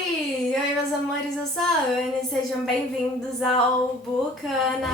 Oi meus amores, eu sou a Anne, sejam bem-vindos ao Bucana.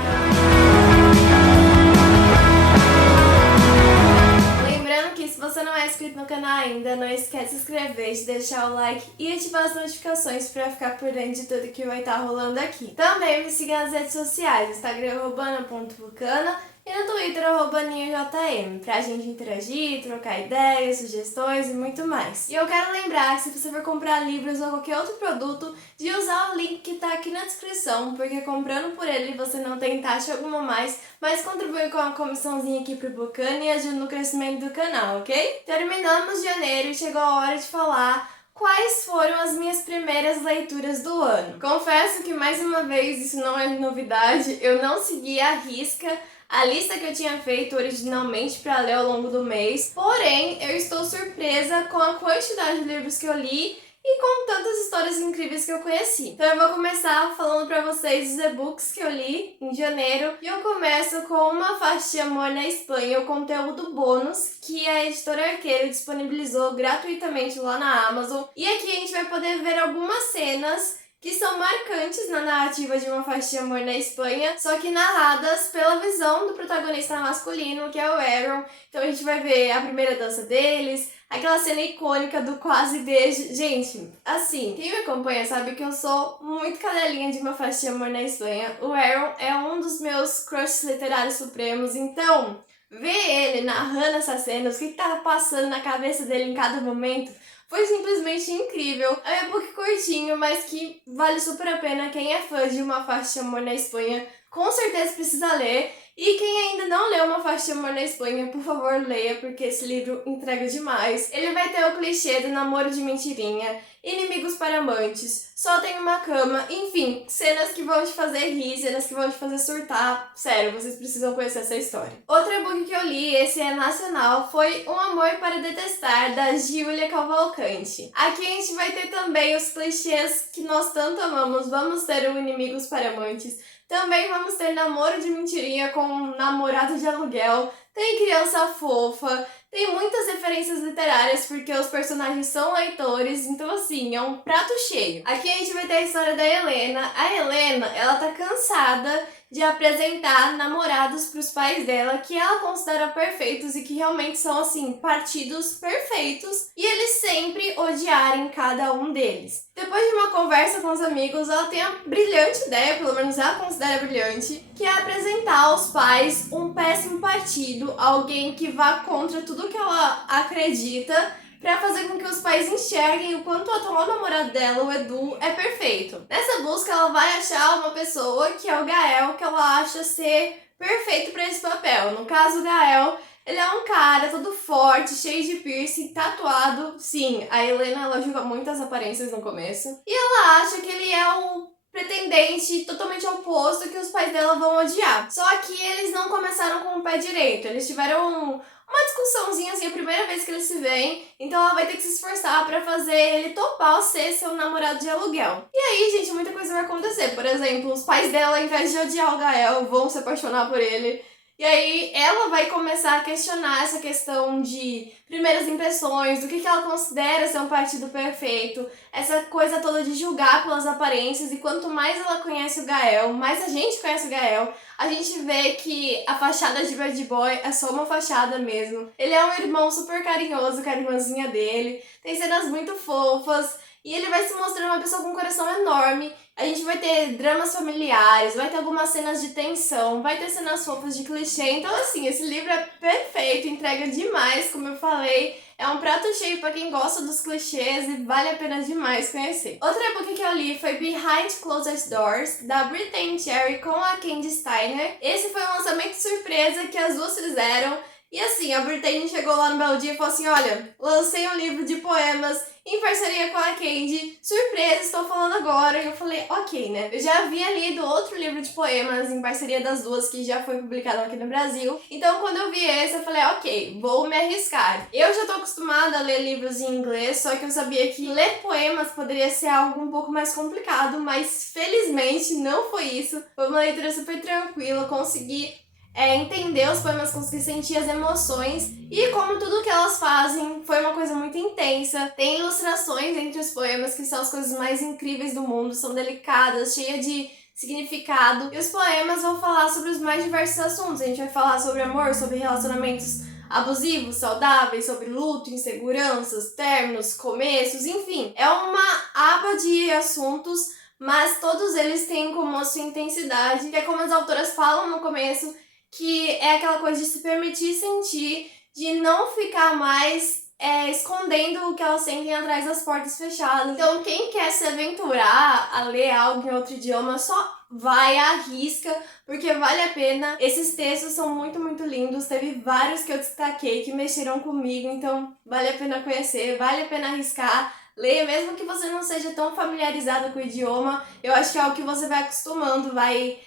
Lembrando que se você não é inscrito no canal ainda, não esquece de se inscrever, de deixar o like e ativar as notificações pra ficar por dentro de tudo que vai estar rolando aqui. Também me siga nas redes sociais, Instagram @ana.bucana e no Twitter @ninhojm, pra gente interagir, trocar ideias, sugestões e muito mais. E eu quero lembrar que se você for comprar livros ou qualquer outro produto, de usar o link que tá aqui na descrição, porque comprando por ele você não tem taxa alguma mais, mas contribui com a comissãozinha aqui pro Bucana e ajuda no crescimento do canal, ok? Terminamos janeiro e chegou a hora de falar quais foram as minhas primeiras leituras do ano. Confesso que mais uma vez isso não é novidade, eu não segui à risca a lista que eu tinha feito originalmente para ler ao longo do mês, porém eu estou surpresa com a quantidade de livros que eu li e com tantas histórias incríveis que eu conheci. Então eu vou começar falando pra vocês os e-books que eu li em janeiro. E eu começo com Uma Faixa de Amor na Espanha, o conteúdo bônus que a editora Arqueiro disponibilizou gratuitamente lá na Amazon. E aqui a gente vai poder ver algumas cenas que são marcantes na narrativa de Uma Faixa de Amor na Espanha, só que narradas pela visão do protagonista masculino, que é o Aaron. Então a gente vai ver a primeira dança deles, aquela cena icônica do quase beijo. Gente, assim, quem me acompanha sabe que eu sou muito cadelinha de Uma Faixa de Amor na Espanha. O Aaron é um dos meus crushes literários supremos, então ver ele narrando essas cenas, o que tá passando na cabeça dele em cada momento, foi simplesmente incrível. É um e-book curtinho, mas que vale super a pena. Quem é fã de Uma Faixa de Amor na Espanha, com certeza precisa ler. E quem ainda não leu Uma Faixa de Amor na Espanha, por favor, leia, porque esse livro entrega demais. Ele vai ter o clichê do namoro de mentirinha, inimigos para amantes, só tem uma cama, enfim, cenas que vão te fazer rir, cenas que vão te fazer surtar. Sério, vocês precisam conhecer essa história. Outro e-book que eu li, esse é nacional, foi Um Amor para Detestar, da Giulia Cavalcante. Aqui a gente vai ter também os clichês que nós tanto amamos. Vamos ter o Inimigos para Amantes, também vamos ter namoro de mentirinha com um namorado de aluguel, tem criança fofa, tem muitas referências literárias porque os personagens são leitores, então assim, é um prato cheio. Aqui a gente vai ter a história da Helena. A Helena, ela tá cansada de apresentar namorados pros pais dela que ela considera perfeitos e que realmente são, assim, partidos perfeitos, e eles sempre odiarem cada um deles. Depois de uma conversa com os amigos, ela tem a brilhante ideia, pelo menos ela considera brilhante, que é apresentar aos pais um péssimo partido, alguém que vá contra tudo que ela acredita, pra fazer com que os pais enxerguem o quanto o atual namorado dela, o Edu, é perfeito. Nessa busca, ela vai achar uma pessoa, que é o Gael, que ela acha ser perfeito pra esse papel. No caso, o Gael, ele é um cara todo forte, cheio de piercing, tatuado. Sim, a Helena, ela julga muitas aparências no começo. E ela acha que ele é o pretendente totalmente oposto que os pais dela vão odiar. Só que eles não começaram com o pé direito. Eles tiveram uma discussãozinha, assim, a primeira vez que eles se veem, então ela vai ter que se esforçar pra fazer ele topar ser seu namorado de aluguel. E aí, gente, muita coisa vai acontecer. Por exemplo, os pais dela, ao invés de odiar o Gael, vão se apaixonar por ele. E aí ela vai começar a questionar essa questão de primeiras impressões, do que ela considera ser um partido perfeito, essa coisa toda de julgar pelas aparências. E quanto mais ela conhece o Gael, mais a gente conhece o Gael, a gente vê que a fachada de bad boy é só uma fachada mesmo. Ele é um irmão super carinhoso com a irmãzinha dele, tem cenas muito fofas, e ele vai se mostrando uma pessoa com um coração enorme. A gente vai ter dramas familiares, vai ter algumas cenas de tensão, vai ter cenas fofas de clichê. Então, assim, esse livro é perfeito, entrega demais, como eu falei. É um prato cheio pra quem gosta dos clichês e vale a pena demais conhecer. Outro e-book que eu li foi Behind Closed Doors, da Brittany Cherry com a Candy Steiner. Esse foi um lançamento surpresa que as duas fizeram. E assim, a Brittany chegou lá no belo dia e falou assim: olha, lancei um livro de poemas em parceria com a Candy, surpresa, estou falando agora. E eu falei, ok, né? Eu já havia lido outro livro de poemas em parceria das duas, que já foi publicado aqui no Brasil. Então, quando eu vi esse, eu falei, ok, vou me arriscar. Eu já tô acostumada a ler livros em inglês, só que eu sabia que ler poemas poderia ser algo um pouco mais complicado, mas felizmente não foi isso. Foi uma leitura super tranquila, consegui entender os poemas, conseguir sentir as emoções, e como tudo que elas fazem foi uma coisa muito intensa. Tem ilustrações entre os poemas que são as coisas mais incríveis do mundo, são delicadas, cheias de significado, e os poemas vão falar sobre os mais diversos assuntos. A gente vai falar sobre amor, sobre relacionamentos abusivos, saudáveis, sobre luto, inseguranças, términos, começos, enfim. É uma aba de assuntos, mas todos eles têm como a sua intensidade, que é como as autoras falam no começo, que é aquela coisa de se permitir sentir, de não ficar mais escondendo o que elas sentem atrás das portas fechadas. Então, quem quer se aventurar a ler algo em outro idioma, só vai, arrisca, porque vale a pena. Esses textos são muito, muito lindos. Teve vários que eu destaquei que mexeram comigo, então vale a pena conhecer, vale a pena arriscar. Leia, mesmo que você não seja tão familiarizado com o idioma, eu acho que é algo que você vai acostumando, vai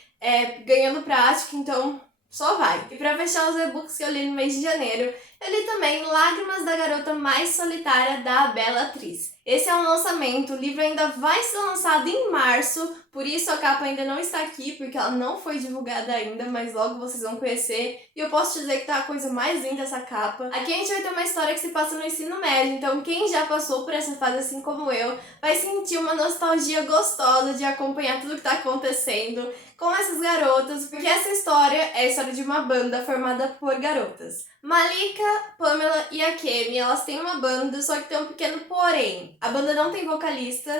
ganhando prática, então só vai. E pra fechar os e-books que eu li no mês de janeiro, eu li também Lágrimas da Garota Mais Solitária, da Bellatrix. Esse é um lançamento, o livro ainda vai ser lançado em março, por isso a capa ainda não está aqui, porque ela não foi divulgada ainda, mas logo vocês vão conhecer. E eu posso te dizer que tá a coisa mais linda essa capa. Aqui a gente vai ter uma história que se passa no ensino médio, então quem já passou por essa fase assim como eu, vai sentir uma nostalgia gostosa de acompanhar tudo que tá acontecendo com essas garotas, porque essa história é a história de uma banda formada por garotas. Malika, Pamela e Akemi, elas têm uma banda, só que tem um pequeno porém. A banda não tem vocalista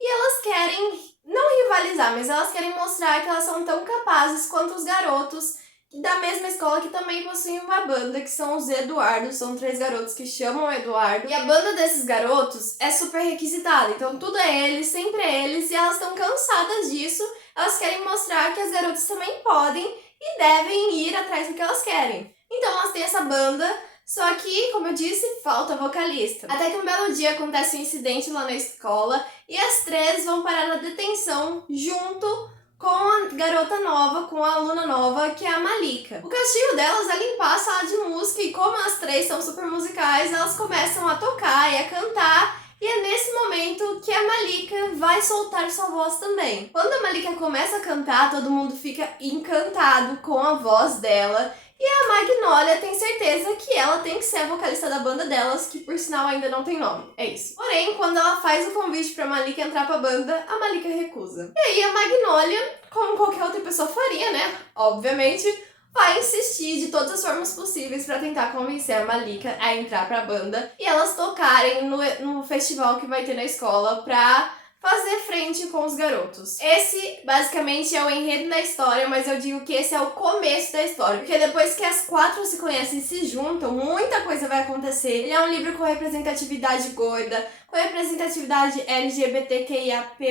e elas querem, não rivalizar, mas elas querem mostrar que elas são tão capazes quanto os garotos da mesma escola que também possuem uma banda, que são os Eduardos, são 3 garotos que chamam Eduardo. E a banda desses garotos é super requisitada, então tudo é eles, sempre é eles, e elas estão cansadas disso, elas querem mostrar que as garotas também podem e devem ir atrás do que elas querem. Então elas têm essa banda, só que, como eu disse, falta vocalista. Até que um belo dia acontece um incidente lá na escola e as 3 vão parar na detenção junto com a garota nova, com a aluna nova, que é a Malika. O castigo delas é limpar a sala de música e como as 3 são super musicais, elas começam a tocar e a cantar. E é nesse momento que a Malika vai soltar sua voz também. Quando a Malika começa a cantar, todo mundo fica encantado com a voz dela. E a Magnólia tem certeza que ela tem que ser a vocalista da banda delas, que por sinal ainda não tem nome. É isso. Porém, quando ela faz o convite pra Malika entrar pra banda, a Malika recusa. E aí a Magnólia, como qualquer outra pessoa faria, né? Obviamente, vai insistir de todas as formas possíveis pra tentar convencer a Malika a entrar pra banda e elas tocarem no festival que vai ter na escola pra fazer frente com os garotos. Esse, basicamente, é o enredo da história, mas eu digo que esse é o começo da história, porque depois que as 4 se conhecem e se juntam, muita coisa vai acontecer. Ele é um livro com representatividade gorda, com representatividade LGBTQIAP+.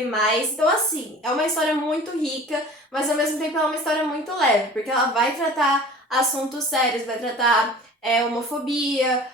Então, assim, é uma história muito rica, mas ao mesmo tempo é uma história muito leve, porque ela vai tratar assuntos sérios, vai tratar homofobia,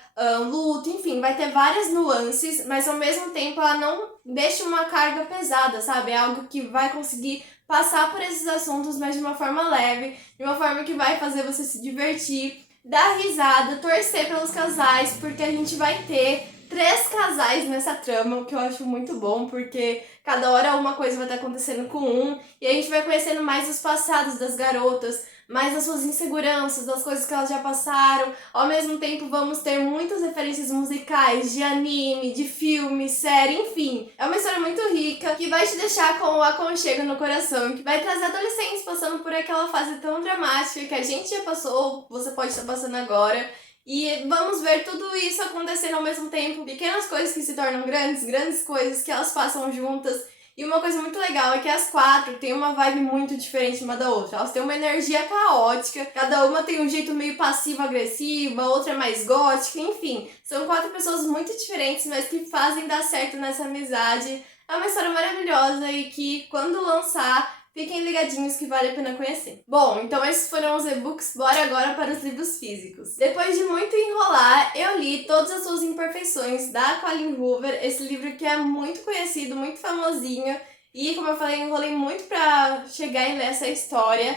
luto, enfim, vai ter várias nuances, mas ao mesmo tempo ela não deixa uma carga pesada, sabe? É algo que vai conseguir passar por esses assuntos, mas de uma forma leve, de uma forma que vai fazer você se divertir, dar risada, torcer pelos casais, porque a gente vai ter 3 casais nessa trama, o que eu acho muito bom, porque cada hora uma coisa vai estar acontecendo com um, e a gente vai conhecendo mais os passados das garotas, mais as suas inseguranças, das coisas que elas já passaram. Ao mesmo tempo, vamos ter muitas referências musicais, de anime, de filme, série, enfim. É uma história muito rica, que vai te deixar com o aconchego no coração, que vai trazer adolescentes passando por aquela fase tão dramática que a gente já passou, você pode estar passando agora. E vamos ver tudo isso acontecendo ao mesmo tempo, pequenas coisas que se tornam grandes, grandes coisas que elas passam juntas. E uma coisa muito legal é que as 4 têm uma vibe muito diferente uma da outra. Elas têm uma energia caótica, cada uma tem um jeito meio passivo-agressiva, outra é mais gótica, enfim. São 4 pessoas muito diferentes, mas que fazem dar certo nessa amizade. É uma história maravilhosa e que, quando lançar, fiquem ligadinhos que vale a pena conhecer. Bom, então esses foram os e-books, bora agora para os livros físicos. Depois de muito enrolar, eu li Todas as Suas Imperfeições, da Colleen Hoover, esse livro que é muito conhecido, muito famosinho, e como eu falei, enrolei muito pra chegar e ler essa história.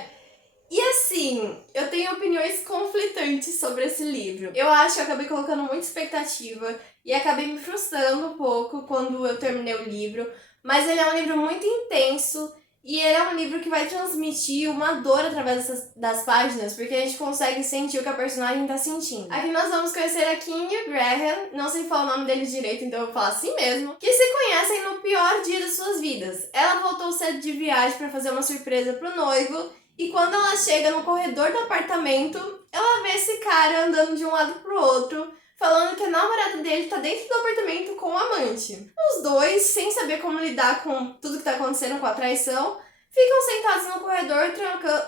E assim, eu tenho opiniões conflitantes sobre esse livro. Eu acho que eu acabei colocando muita expectativa e acabei me frustrando um pouco quando eu terminei o livro, mas ele é um livro muito intenso E ele é um livro que vai transmitir uma dor através das páginas, porque a gente consegue sentir o que a personagem tá sentindo. Aqui nós vamos conhecer a Kim e o Graham, não sei falar o nome deles direito, então eu vou falar assim mesmo, que se conhecem no pior dia das suas vidas. Ela voltou cedo de viagem pra fazer uma surpresa pro noivo, e quando ela chega no corredor do apartamento, ela vê esse cara andando de um lado pro outro, falando que a namorada dele tá dentro do apartamento com o amante. Os dois, sem saber como lidar com tudo que tá acontecendo com a traição, ficam sentados no corredor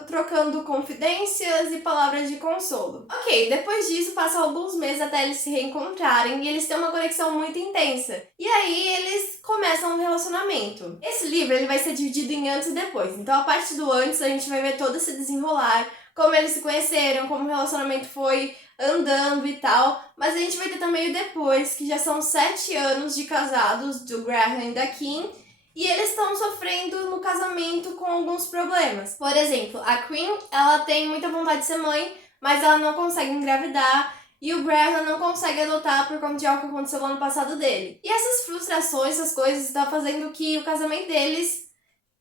trocando confidências e palavras de consolo. Ok, depois disso passam alguns meses até eles se reencontrarem e eles têm uma conexão muito intensa. E aí eles começam um relacionamento. Esse livro ele vai ser dividido em antes e depois. Então a parte do antes a gente vai ver todo esse desenrolar, como eles se conheceram, como o relacionamento foi andando e tal, mas a gente vai ter também o depois, que já são 7 anos de casados do Graham e da Kim, e eles estão sofrendo no casamento com alguns problemas. Por exemplo, a Queen, ela tem muita vontade de ser mãe, mas ela não consegue engravidar, e o Graham não consegue adotar por conta de algo que aconteceu no ano passado dele. E essas frustrações, essas coisas, estão fazendo que o casamento deles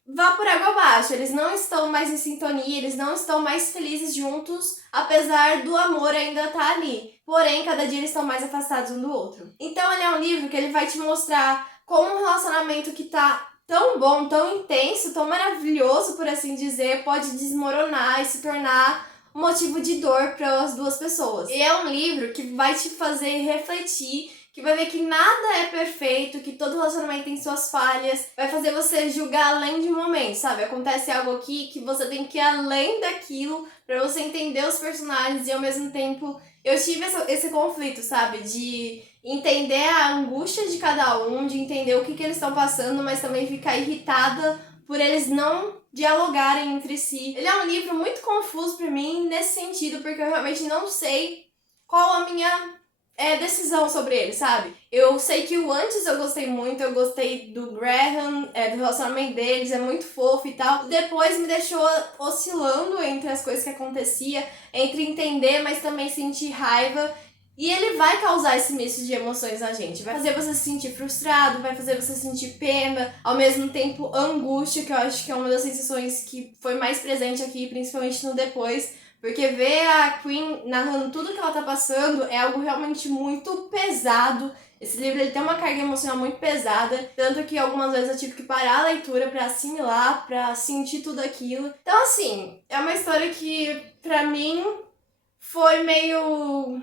vá por água abaixo. Eles não estão mais em sintonia, eles não estão mais felizes juntos, apesar do amor ainda estar ali. Porém, cada dia eles estão mais afastados um do outro. Então ele é um livro que ele vai te mostrar como um relacionamento que tá tão bom, tão intenso, tão maravilhoso, por assim dizer, pode desmoronar e se tornar um motivo de dor para as duas pessoas. E é um livro que vai te fazer refletir, que vai ver que nada é perfeito, que todo relacionamento tem suas falhas, vai fazer você julgar além de um momento, sabe? Acontece algo aqui que você tem que ir além daquilo pra você entender os personagens e ao mesmo tempo eu tive esse conflito, sabe? De entender a angústia de cada um, de entender o que eles estão passando, mas também ficar irritada por eles não dialogarem entre si. Ele é um livro muito confuso pra mim nesse sentido, porque eu realmente não sei qual a minha decisão sobre ele, sabe? Eu sei que o antes eu gostei muito, eu gostei do Graham, do relacionamento deles, é muito fofo e tal. Depois me deixou oscilando entre as coisas que acontecia, entre entender, mas também sentir raiva. E ele vai causar esse misto de emoções na gente. Vai fazer você se sentir frustrado, vai fazer você sentir pena, ao mesmo tempo angústia, que eu acho que é uma das sensações que foi mais presente aqui, principalmente no depois. Porque ver a Queen narrando tudo que ela tá passando é algo realmente muito pesado. Esse livro ele tem uma carga emocional muito pesada, tanto que algumas vezes eu tive que parar a leitura pra assimilar, pra sentir tudo aquilo. Então, assim, é uma história que, pra mim, foi meio...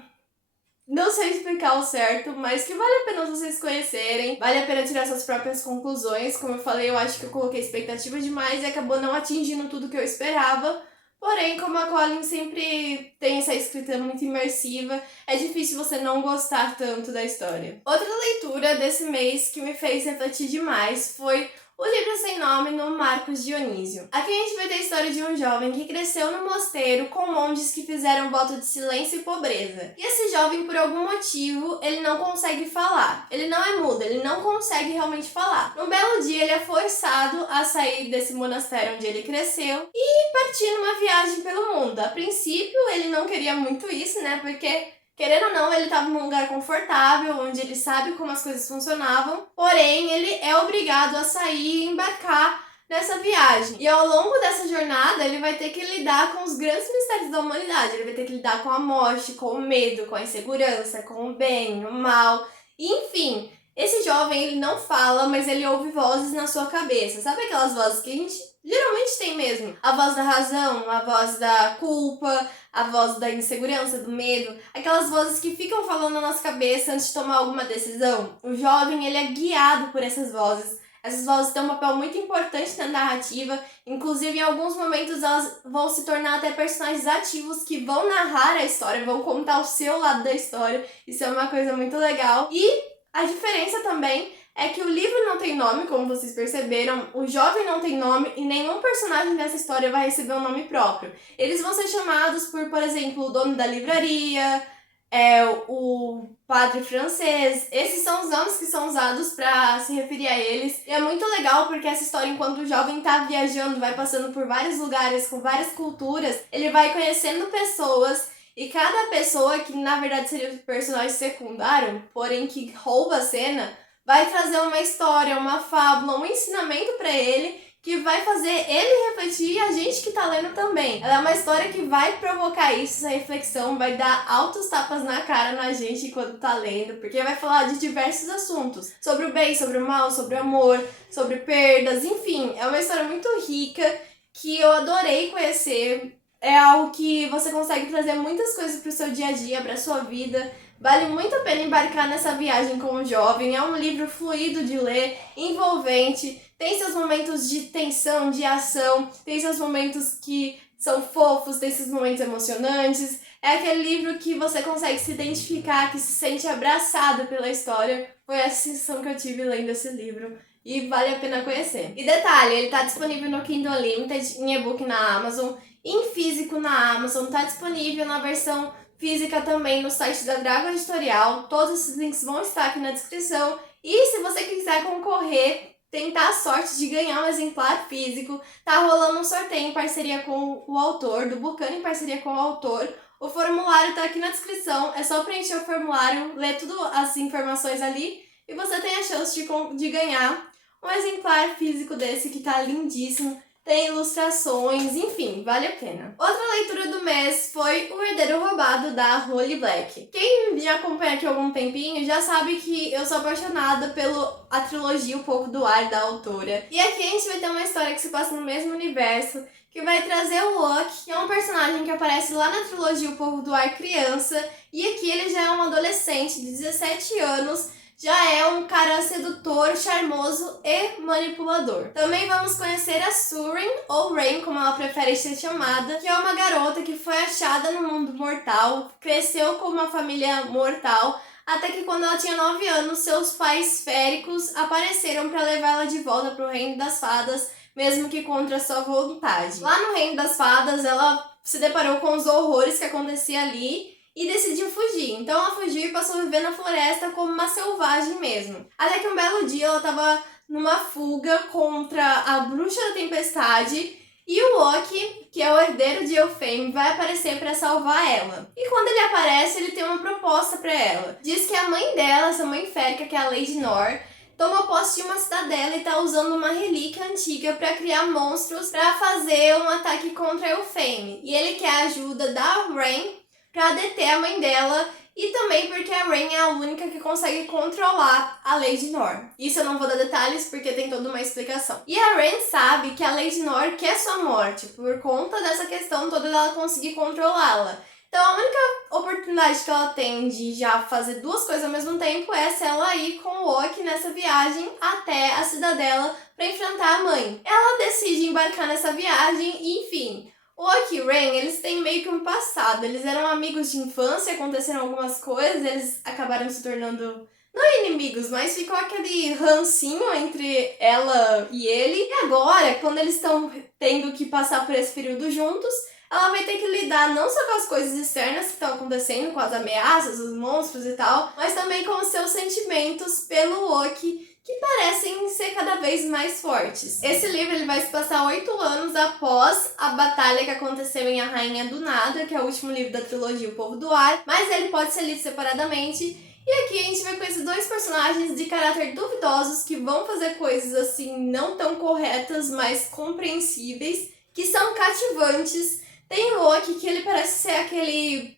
Não sei explicar o certo, mas que vale a pena vocês conhecerem, vale a pena tirar suas próprias conclusões. Como eu falei, eu acho que eu coloquei expectativa demais e acabou não atingindo tudo que eu esperava. Porém, como a Colin sempre tem essa escrita muito imersiva, é difícil você não gostar tanto da história. Outra leitura desse mês que me fez refletir demais foi O Livro Sem Nome, no Marcos Dionísio. Aqui a gente vai ter a história de um jovem que cresceu no mosteiro com monges que fizeram voto de silêncio e pobreza. E esse jovem, por algum motivo, ele não consegue falar. Ele não é mudo, ele não consegue realmente falar. Num belo dia, ele é forçado a sair desse monastério onde ele cresceu e partir numa viagem pelo mundo. A princípio, ele não queria muito isso, né? Porque, querendo ou não, ele estava num lugar confortável, onde ele sabe como as coisas funcionavam. Porém, ele é obrigado a sair e embarcar nessa viagem. E ao longo dessa jornada, ele vai ter que lidar com os grandes mistérios da humanidade. Ele vai ter que lidar com a morte, com o medo, com a insegurança, com o bem, o mal. E, enfim, esse jovem, ele não fala, mas ele ouve vozes na sua cabeça. Sabe aquelas vozes que a gente geralmente tem mesmo? A voz da razão, a voz da culpa, a voz da insegurança, do medo. Aquelas vozes que ficam falando na nossa cabeça antes de tomar alguma decisão. O jovem, ele é guiado por essas vozes. Essas vozes têm um papel muito importante na narrativa, inclusive em alguns momentos elas vão se tornar até personagens ativos que vão narrar a história, vão contar o seu lado da história. Isso é uma coisa muito legal. E a diferença também é que o livro não tem nome, como vocês perceberam, o jovem não tem nome e nenhum personagem dessa história vai receber um nome próprio. Eles vão ser chamados por exemplo, o dono da livraria, o padre francês. Esses são os nomes que são usados para se referir a eles. E é muito legal porque essa história, enquanto o jovem tá viajando, vai passando por vários lugares, com várias culturas, ele vai conhecendo pessoas e cada pessoa, que na verdade seria o personagem secundário, porém que rouba a cena, vai trazer uma história, uma fábula, um ensinamento para ele que vai fazer ele refletir e a gente que tá lendo também. Ela é uma história que vai provocar isso, essa reflexão, vai dar altos tapas na cara na gente enquanto tá lendo, porque vai falar de diversos assuntos. Sobre o bem, sobre o mal, sobre o amor, sobre perdas, enfim. É uma história muito rica que eu adorei conhecer. É algo que você consegue trazer muitas coisas pro seu dia a dia, pra sua vida. Vale muito a pena embarcar nessa viagem como jovem. É um livro fluido de ler, envolvente, tem seus momentos de tensão, de ação, tem seus momentos que são fofos, tem seus momentos emocionantes. É aquele livro que você consegue se identificar, que se sente abraçado pela história. Foi essa sensação que eu tive lendo esse livro. E vale a pena conhecer. E detalhe, ele tá disponível no Kindle Unlimited, em e-book na Amazon, em físico na Amazon, tá disponível na versão física também no site da Dragon Editorial. Todos esses links vão estar aqui na descrição. E se você quiser concorrer, tentar a sorte de ganhar um exemplar físico, tá rolando um sorteio em parceria com o autor, do Bucano em parceria com o autor. O formulário tá aqui na descrição, é só preencher o formulário, ler todas as informações ali e você tem a chance de ganhar um exemplar físico desse que tá lindíssimo. Tem ilustrações, enfim, vale a pena. Outra leitura do mês foi O Herdeiro Roubado, da Holly Black. Quem me acompanha aqui há algum tempinho já sabe que eu sou apaixonada pela trilogia O Povo do Ar, da autora. E aqui a gente vai ter uma história que se passa no mesmo universo, que vai trazer o Locke, que é um personagem que aparece lá na trilogia O Povo do Ar criança, e aqui ele já é um adolescente de 17 anos, já é um cara sedutor, charmoso e manipulador. Também vamos conhecer a Surin, ou Rain, como ela prefere ser chamada, que é uma garota que foi achada no mundo mortal, cresceu com uma família mortal, até que quando ela tinha 9 anos, seus pais féricos apareceram para levá-la de volta para o Reino das Fadas, mesmo que contra sua vontade. Lá no Reino das Fadas, ela se deparou com os horrores que aconteciam ali, e decidiu fugir. Então ela fugiu e passou a viver na floresta como uma selvagem mesmo. Até que um belo dia ela estava numa fuga contra a Bruxa da Tempestade e o Loki, que é o herdeiro de Elfhame, vai aparecer para salvar ela. E quando ele aparece, ele tem uma proposta para ela. Diz que a mãe dela, essa mãe férica, que é a Lady Nor, toma posse de uma cidadela e tá usando uma relíquia antiga para criar monstros para fazer um ataque contra Elfhame. E ele quer a ajuda da Rain pra deter a mãe dela, e também porque a Rain é a única que consegue controlar a Lady Nor. Isso eu não vou dar detalhes porque tem toda uma explicação. E a Rain sabe que a Lady Nor quer sua morte, por conta dessa questão toda dela conseguir controlá-la. Então a única oportunidade que ela tem de já fazer duas coisas ao mesmo tempo é se ela ir com o Loki nessa viagem até a cidadela para enfrentar a mãe. Ela decide embarcar nessa viagem e, enfim, o Loki e Rain, eles têm meio que um passado. Eles eram amigos de infância, aconteceram algumas coisas, eles acabaram se tornando, não inimigos, mas ficou aquele rancinho entre ela e ele. E agora, quando eles estão tendo que passar por esse período juntos, ela vai ter que lidar não só com as coisas externas que estão acontecendo, com as ameaças, os monstros e tal, mas também com os seus sentimentos pelo Loki, que parecem ser cada vez mais fortes. Esse livro ele vai se passar 8 anos após a batalha que aconteceu em A Rainha do Nada, que é o último livro da trilogia O Povo do Ar, mas ele pode ser lido separadamente. E aqui a gente vai conhecer dois personagens de caráter duvidosos que vão fazer coisas assim não tão corretas, mas compreensíveis, que são cativantes. Tem o Loki, que ele parece ser aquele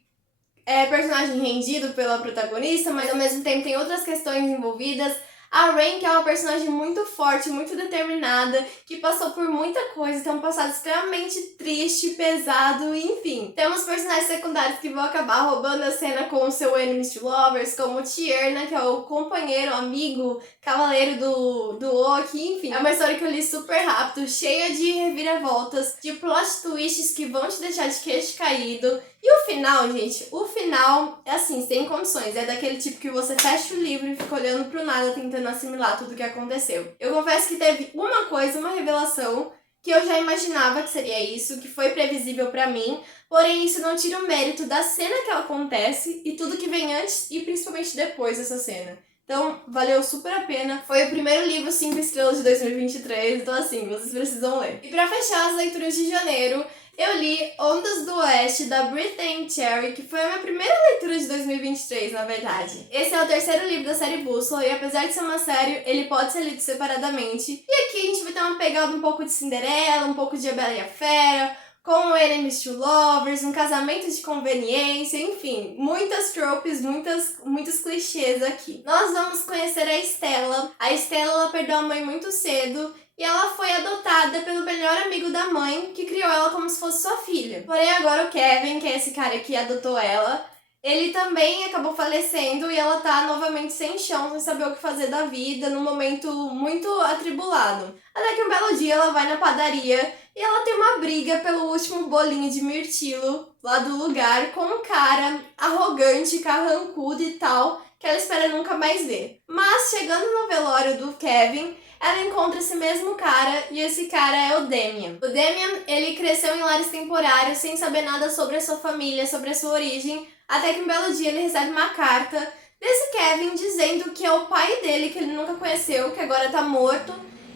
personagem rendido pela protagonista, mas ao mesmo tempo tem outras questões envolvidas. A Rain, que é uma personagem muito forte, muito determinada, que passou por muita coisa, tem um passado extremamente triste, pesado, enfim. Temos personagens secundários que vão acabar roubando a cena com o seu enemies to lovers, como Tierna, que é o companheiro, amigo, cavaleiro do Loki, enfim. É uma história que eu li super rápido, cheia de reviravoltas, de plot twists que vão te deixar de queixo caído. E o final, gente, o final é assim, sem condições. É daquele tipo que você fecha o livro e fica olhando pro nada, tentando assimilar tudo o que aconteceu. Eu confesso que teve uma coisa, uma revelação, que eu já imaginava que seria isso, que foi previsível pra mim, porém isso não tira o mérito da cena que ela acontece e tudo que vem antes e principalmente depois dessa cena. Então, valeu super a pena. Foi o primeiro livro 5 estrelas de 2023, então assim, vocês precisam ler. E pra fechar as leituras de janeiro, eu li Ondas do Oeste, da Brittany Cherry, que foi a minha primeira leitura de 2023, na verdade. Esse é o terceiro livro da série Bússola, e apesar de ser uma série, ele pode ser lido separadamente. E aqui a gente vai ter uma pegando um pouco de Cinderela, um pouco de A Bela e a Fera, com Enemies to Lovers, um casamento de conveniência, enfim, muitas tropes, muitos clichês aqui. Nós vamos conhecer a Stella. A Stella, ela perdeu a mãe muito cedo e ela foi adotada pelo melhor amigo da mãe, que criou ela como se fosse sua filha. Porém, agora o Kevin, que é esse cara que adotou ela, ele também acabou falecendo e ela tá novamente sem chão, sem saber o que fazer da vida, num momento muito atribulado. Até que um belo dia ela vai na padaria e ela tem uma briga pelo último bolinho de mirtilo lá do lugar com um cara arrogante, carrancudo e tal, que ela espera nunca mais ver. Mas chegando no velório do Kevin, ela encontra esse mesmo cara e esse cara é o Damian. O Damian, ele cresceu em lares temporários sem saber nada sobre a sua família, sobre a sua origem, até que um belo dia ele recebe uma carta desse Kevin dizendo que é o pai dele, que ele nunca conheceu, que agora tá morto,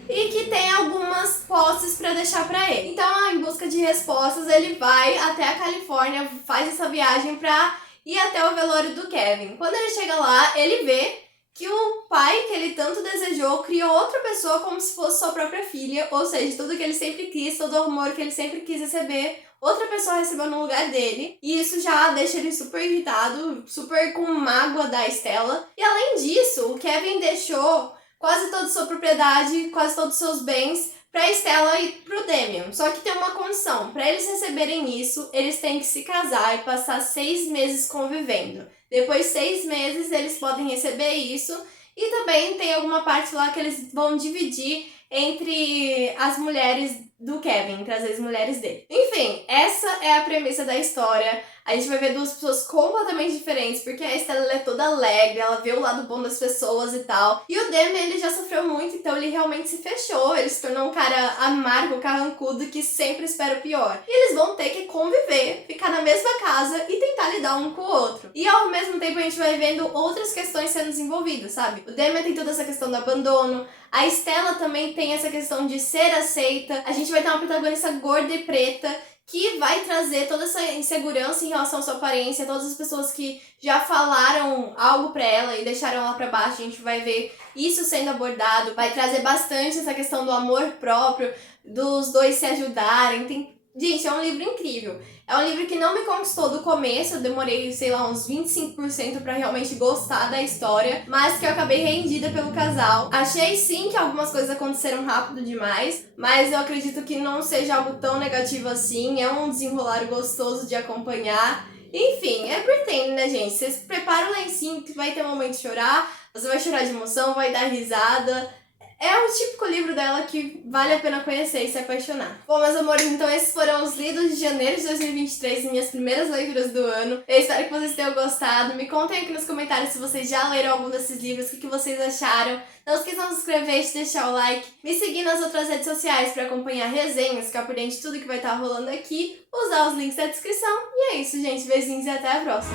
e que tem algumas posses pra deixar pra ele. Então, em busca de respostas, ele vai até a Califórnia, faz essa viagem pra ir até o velório do Kevin. Quando ele chega lá, ele vê que o pai que ele tanto desejou criou outra pessoa como se fosse sua própria filha, ou seja, tudo que ele sempre quis, todo o amor que ele sempre quis receber, outra pessoa recebeu no lugar dele, e isso já deixa ele super irritado, super com mágoa da Stella. E além disso, o Kevin deixou quase toda a sua propriedade, quase todos os seus bens pra Stella e pro Damian. Só que tem uma condição, pra eles receberem isso, eles têm que se casar e passar 6 meses convivendo. Depois de 6 meses, eles podem receber isso. E também tem alguma parte lá que eles vão dividir entre as mulheres do Kevin, entre as ex-mulheres dele. Enfim, essa é a premissa da história. A gente vai ver duas pessoas completamente diferentes, porque a Stella é toda alegre, ela vê o lado bom das pessoas e tal. E o Damian, ele já sofreu muito, então ele realmente se fechou. Ele se tornou um cara amargo, carrancudo, que sempre espera o pior. E eles vão ter que conviver, ficar na mesma casa e tentar lidar um com o outro. E ao mesmo tempo a gente vai vendo outras questões sendo desenvolvidas, sabe? O Damian tem toda essa questão do abandono, a Stella também tem essa questão de ser aceita. A gente vai ter uma protagonista gorda e preta que vai trazer toda essa insegurança em relação à sua aparência, todas as pessoas que já falaram algo pra ela e deixaram ela pra baixo, a gente vai ver isso sendo abordado, vai trazer bastante essa questão do amor próprio, dos dois se ajudarem. Gente, é um livro incrível. É um livro que não me conquistou do começo, eu demorei, sei lá, uns 25% pra realmente gostar da história, mas que eu acabei rendida pelo casal. Achei sim que algumas coisas aconteceram rápido demais, mas eu acredito que não seja algo tão negativo assim, é um desenrolar gostoso de acompanhar. Enfim, é Pretend, né, gente? Vocês preparam o lencinho que vai ter um momento de chorar, você vai chorar de emoção, vai dar risada. É o típico livro dela que vale a pena conhecer e se apaixonar. Bom, meus amores, então esses foram os lidos de janeiro de 2023, minhas primeiras leituras do ano. Eu espero que vocês tenham gostado. Me contem aqui nos comentários se vocês já leram algum desses livros, o que vocês acharam. Não esqueçam de se inscrever, de deixar o like, me seguir nas outras redes sociais para acompanhar resenhas, ficar por dentro de tudo que vai estar rolando aqui, usar os links da descrição. E é isso, gente. Beijinhos e até a próxima.